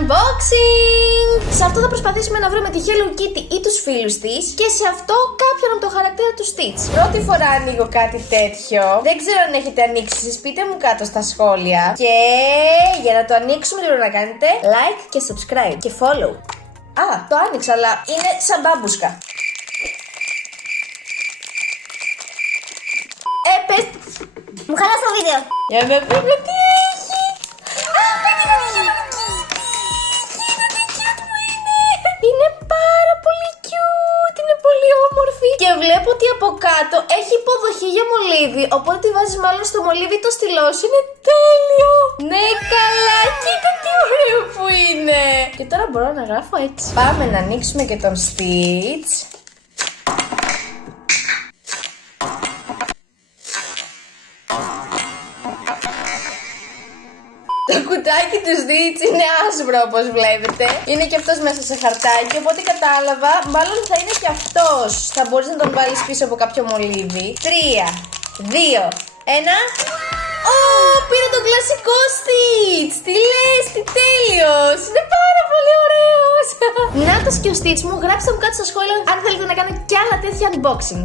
unboxing! Σε αυτό θα προσπαθήσουμε να βρούμε τη Hello Kitty ή τους φίλους της και σε αυτό κάποιον από το χαρακτήρα του Stitch. Πρώτη φορά ανοίγω κάτι τέτοιο. Δεν ξέρω αν έχετε ανοίξει, εσείς πείτε μου κάτω στα σχόλια. Και για να το ανοίξουμε λίγο να κάνετε like και subscribe και follow. Α, το άνοιξα, αλλά είναι σαν μπάμπουσκα. Πες. Μου χαλάς το βίντεο. Για να δούμε τι έχει. Α, πέτυχα τη Hello Kitty. Κοίτα τι cute που είναι. Είναι πάρα πολύ cute. Είναι πολύ όμορφη. Και βλέπω ότι από κάτω έχει υποδοχή για μολύβι. Οπότε τη βάζεις μάλλον στο μολύβι, το στυλό σου. Είναι τέλειο. Ναι, καλά. Κοίτα τι ωραίο που είναι. Και τώρα μπορώ να γράφω έτσι. Πάμε να ανοίξουμε και τον Stitch. Το κουτάκι του Stitch είναι άσπρο όπως βλέπετε. Είναι και αυτός μέσα σε χαρτάκι, οπότε κατάλαβα, μάλλον θα είναι και αυτός. Θα μπορείς να τον βάλεις πίσω από κάποιο μολύβι. 3, 2, 1. Ω, πήρε τον κλασικό Stitch. Τι λες, τι τέλειος. Είναι πάρα πολύ ωραίος. Νάτος και ο Stitch μου, γράψτε μου κάτω στα σχόλια αν θέλετε να κάνω κι άλλα τέτοια unboxing.